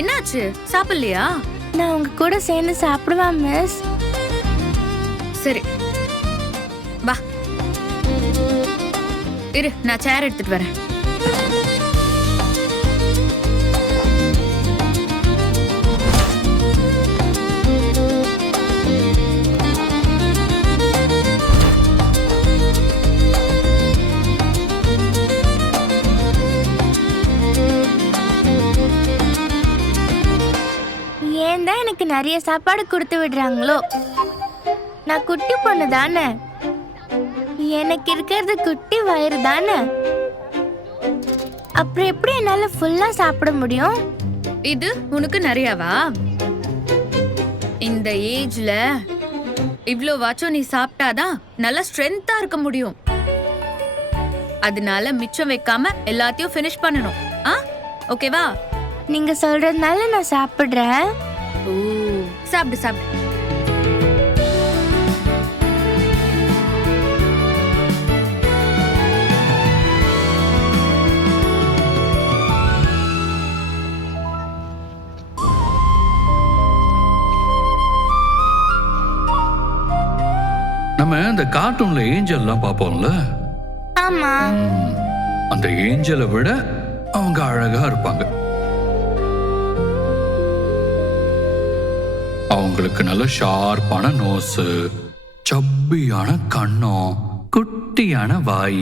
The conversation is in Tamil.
என்னாச்சு? சாப்பிடலையா? நான் உங்க கூட சேர்ந்து சாப்பிடுவேன் மிஸ். சரி வா, இரு நான் சேர் எடுத்துட்டு வரேன். ஏன் தான் எனக்கு நிறைய சாப்பாடு கொடுத்து விடுறாங்களோ? நான் குட்டி பொண்ணு தானே, எனக்கு இருக்கிறது குட்டி வயிறு தானே, அப்புறம் எப்படி என்னால ஃபுல்லா சாப்பிட முடியும்? இது உனக்கு நிறையவா? இந்த ஏஜ்ல இவ்ளோவாச்சும் நீ சாப்பிட்டாதான் நல்ல ஸ்ட்ரென்த்தா இருக்க முடியும். அதனால மிச்சம் வைக்காம எல்லாத்தையும் ஃபினிஷ் பண்ணணும். ஓகேவா? நீங்க சொல்றதுனால நான் சாப்பிடுறேன். ஓ, சாப்பிடு சாப்பிடு. நம்ம இந்த கார்ட்டூன்ல ஏஞ்சல்லாம் பார்ப்போம்ல, ஆமா. அந்த ஏஞ்சலை விட அவங்க அழகா இருப்பாங்க. அவங்களுக்கு நல்ல ஷார்ப்பான நோஸ், சப்பியான கண்ணம், குட்டியான வாய்.